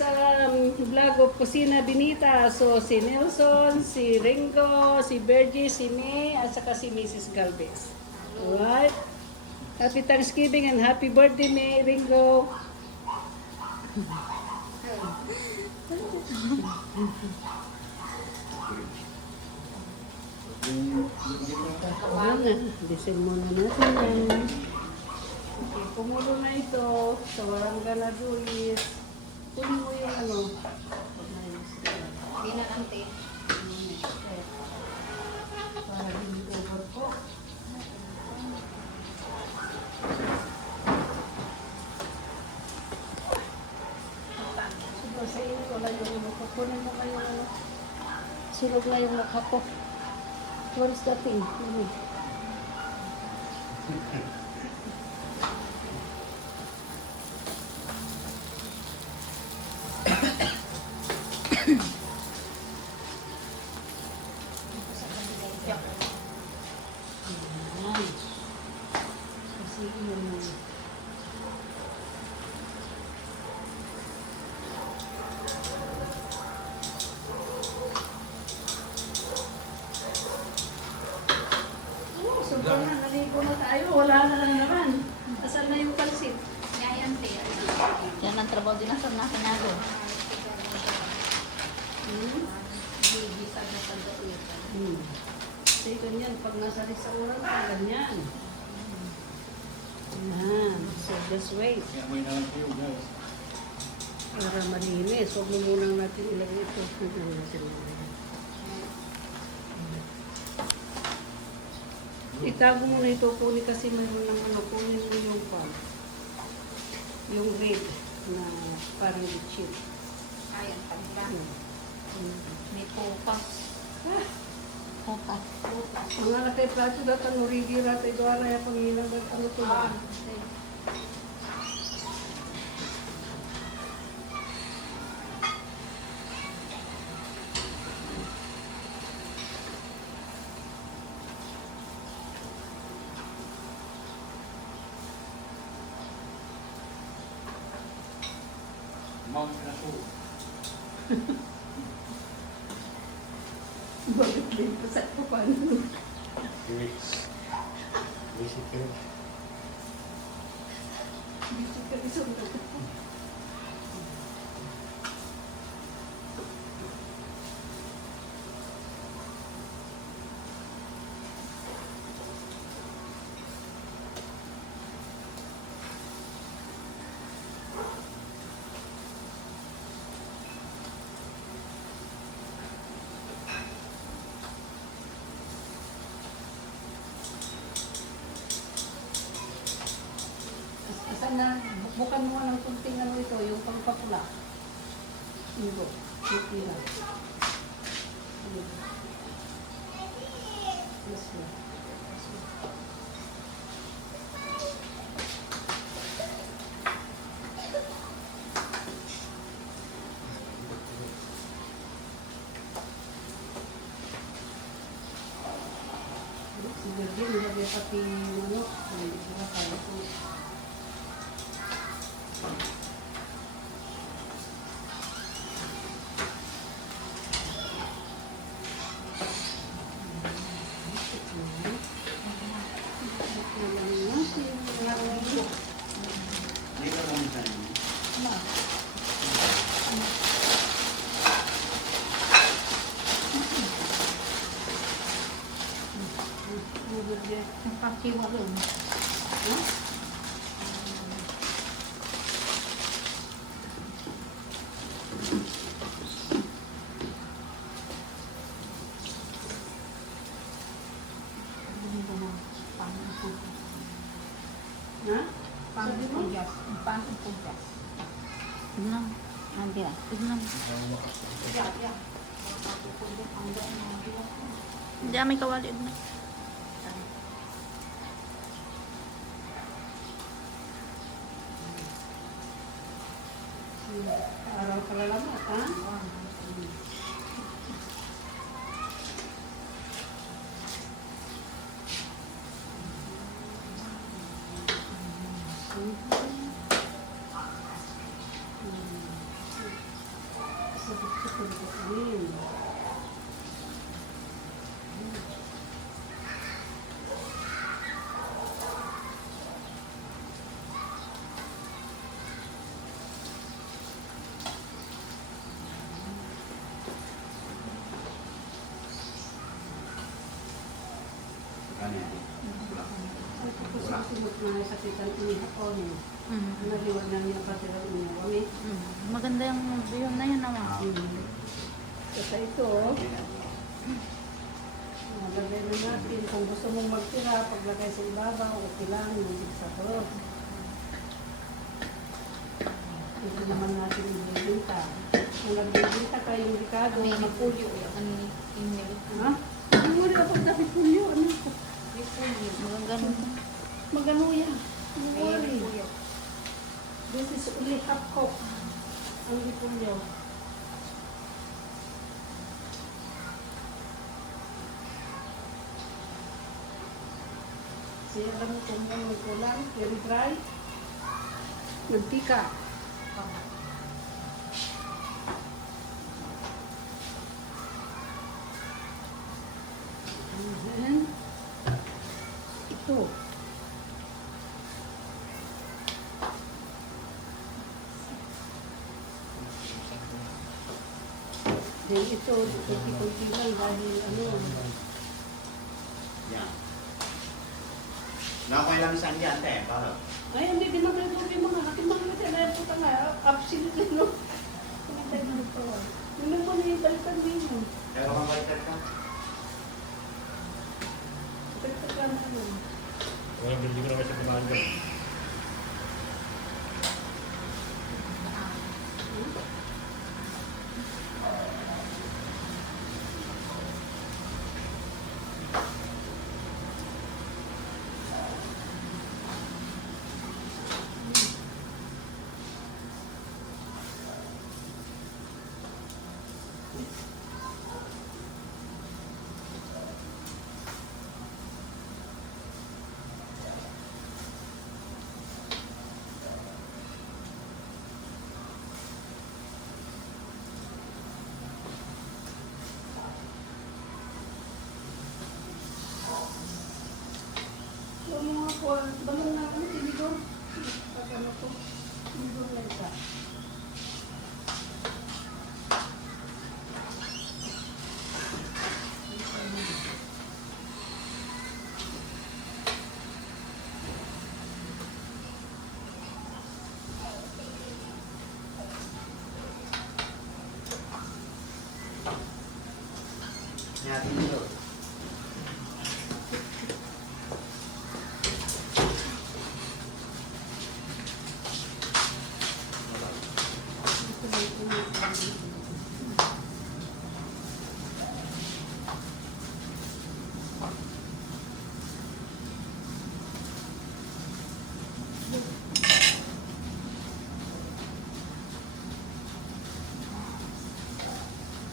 is vlog of Kusina Binita. So, si Nelson, si Ringo, si Bergie, si May, at saka si Mrs. Galvez. Alright? Happy Thanksgiving and happy birthday, May, Ringo. Ayan, disin muna natin yan. Okay, kumulo na ito. Tawaran ka na, Luis. Kunin mo yung ano. Hindi na ante. Para hindi over po. Sige, sa inyo wala yung ano. Kukunin mo kayo ano. Sunog na yung mukha ko. What is that thing? Kasi yun. So, naligo na tayo. Wala na lang naman. Asan na yung pansit? Yan ante. Yan ang trabaho din sa nasanado. Bisa na pagdautan. Kasi ganyan, pag nasa restaurant ka, ganyan. Yan. So, just wait. May nalang kayo, guys. Para malinis. Huwag mo munang natin ilagay ito. Itago mo na ito. Kunin kasi mayroon ng ano. Kunin mo yung pan. Yung red na parang chip. Ayan, pagka. May pupas. Opat. Mga nakay plato datan mo rigi ratay doon na yung pangilang ano to ba? Mount na po. Bakit din pa sa paano? Basic kayo. Dito ka isunod. Asan na? Bukan mo ng kunting ano ito, yung pangpapula. Igo. Ito lang. Yes, ma'am. Siguro din, nilagay pati ano, hindi ko kaya ito. Hindi ka lang tayo. Ang pakiwa rin. Ha? Paano Sabi mo? pugas? Paano pugas? Tignan. Hindi ah. Tignan. Yeah. Hindi may kawali na. Araw ka lalamat, ha? Pagkain. Ano yan? Ay, tapos susunod na sa kitang inihapon. Naliwan na niya pa sila niya kami. Maganda yung view na yun naman. Kasi ito, nalagay na natin. Kung gusto mong magtira, paglagay sa ibabaw, okay lang, yung sa to. Ito naman natin ibibinta. Kung nagbibinta kayong Ricardo, May napulyo yan. Ano ni email? ha? Ang muli ako dati pulyo, ano ko? May pulyo. Maganda. Magano yan? Ang May worry. napulyo. This is only half cup. Ang lipulyo. Siya alam mo kung may kulang, very dry. Mantika. And ito. Then ito, kunti-kunti lang dahil ano, Yan. Nakoy lang saan dyan, te. Para. ay, hindi din naman ito yung mga aking mga kaya po tanga, absolutely no. Kumitay na ito. Yun lang mo na yung balikan din mo. Pero kung waiter ka. Balikan lang ano. Walang building ko naman sa kumahan ko. Yung mga balong na ano, tinidor. Pag ano to, tinidor na isa. Natin dito. Ito ba ito na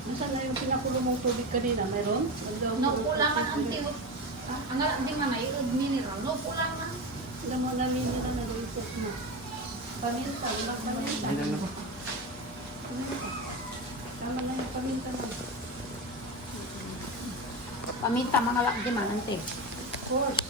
Nasaan na yung pinakulo mong tubig kanina? Mayroon? Naupo lang ang tiyo. Ang alam din man ay mineral. Naupo lang ang. Alam mo na nila na research mo. Paminta, wala paminta. Hindi na po. Tama na yung paminta mo. Paminta mga alam din man ang tiyo. Of course.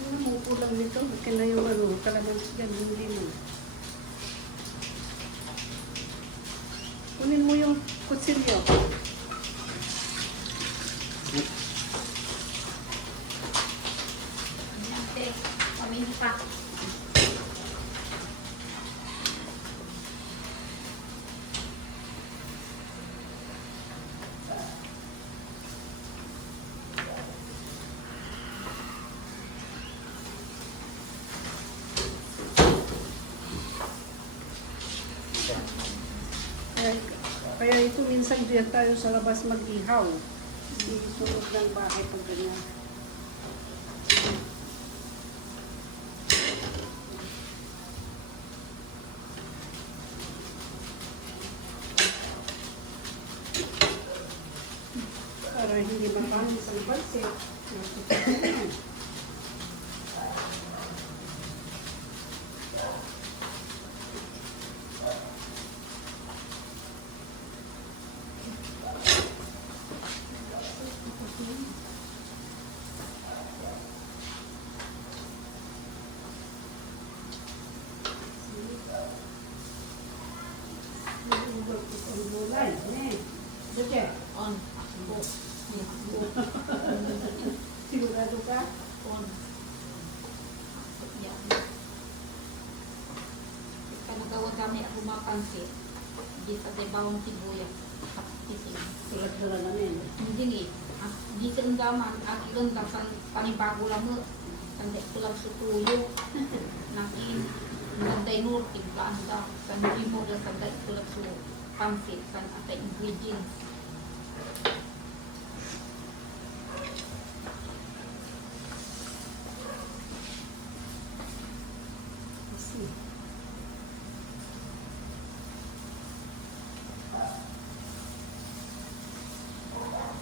Ano mo kulang nito? Bakit na yung ano, kalamansi yan, hindi mo. Kunin mo yung kutsilyo. Ang tiyo. Paminta. Kaya, kaya ito minsan diyan tayo sa labas mag-ihaw. Hindi sunod ng bahay pag ganyan. para hindi mapanis ang pansit. On. Sigurado ka? On. Yan. Kanagawa kami ako mapansin. Di sa bawang sibuyas. Kapitin. Sulat-dala namin. Hindi ni. Di kerendaman. Ang irendam sa panibago lang mo. Tanda ko lang sutuyo. Nakin. Nanday nur. Tiglaan ka. Sandi mo lang tanda ko lang su pansit. San ata ingredients.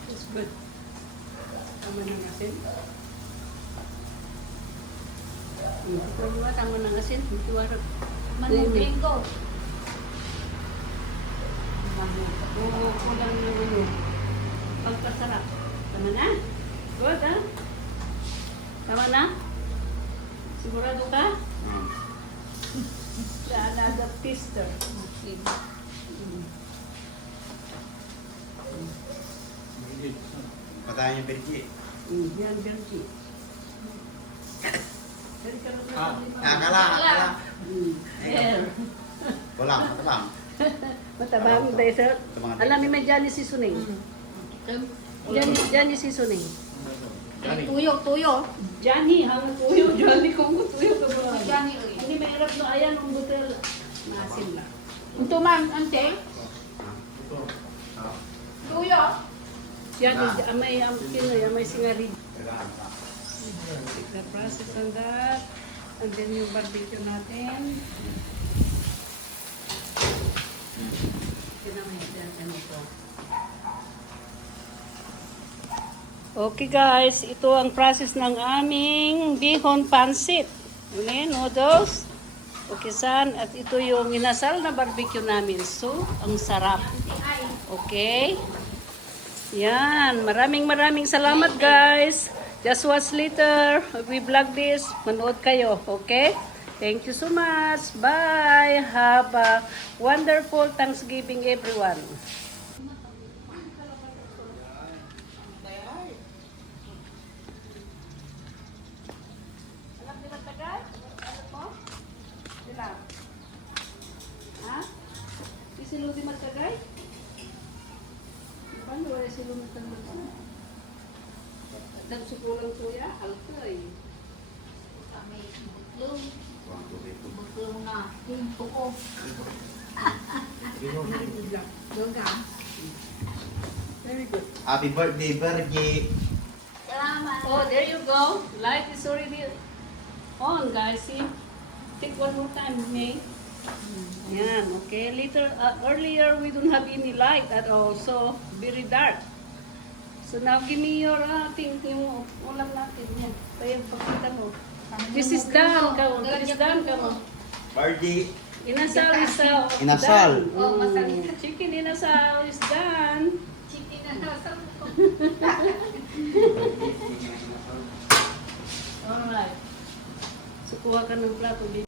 It's good. Tama ng asin. Ito ba tama ng asin? Ito warag. Manubenggo. Oo, kulang na ano. Pagkasarap. Tama na? Good, ha? Tama na? Sigurado ka? Another taster. Okay. Patayin yung Berji. Yan, Berji. Dari ka rin Nakakala. There. Walang. Matabang tayo, sir. Alam ni may Johnny Seasoning. Johnny Seasoning. Tuyo. Johnny, hang tuyo. Johnny kung tuyo ka ba? Johnny, oy. Hindi mahirap no. Ayan, ang butel. Masin lang. Ito man, ante. Tuyo. Johnny, may singarig. The process on that. And then yung barbecue natin. Okay guys, ito ang process ng aming bihon pansit. Noodles. Okay san, at ito yung inasal na barbecue namin. So, ang sarap. Okay. Yan, maraming salamat guys. Just watch later. We vlog this. Manood kayo. Okay? Thank you so much. Bye. Have a wonderful Thanksgiving everyone. Alam nila tagay? Ano po? Sila? Ha? Isiludi magtagay? Paano wala siludi magtagay? Nagsukulang kuya, alkoy. Kami buklong. Buklong na. Buko. Very good. Happy birthday, Berji. Salamat. Oh, there you go. Light is already on, guys. See? Take one more time, May. Yan, okay. Earlier, we don't have any light at all, so very dark. So now, give me your thing, yung ulam natin. Yan. Kaya pakita mo. This is done, kamo. This is done, kamo. Berji. Inasal is Inasal. done. Oh, masal. Chicken inasal is done. Chicken na nasa ko. Alright. So, kuha ka ng plato.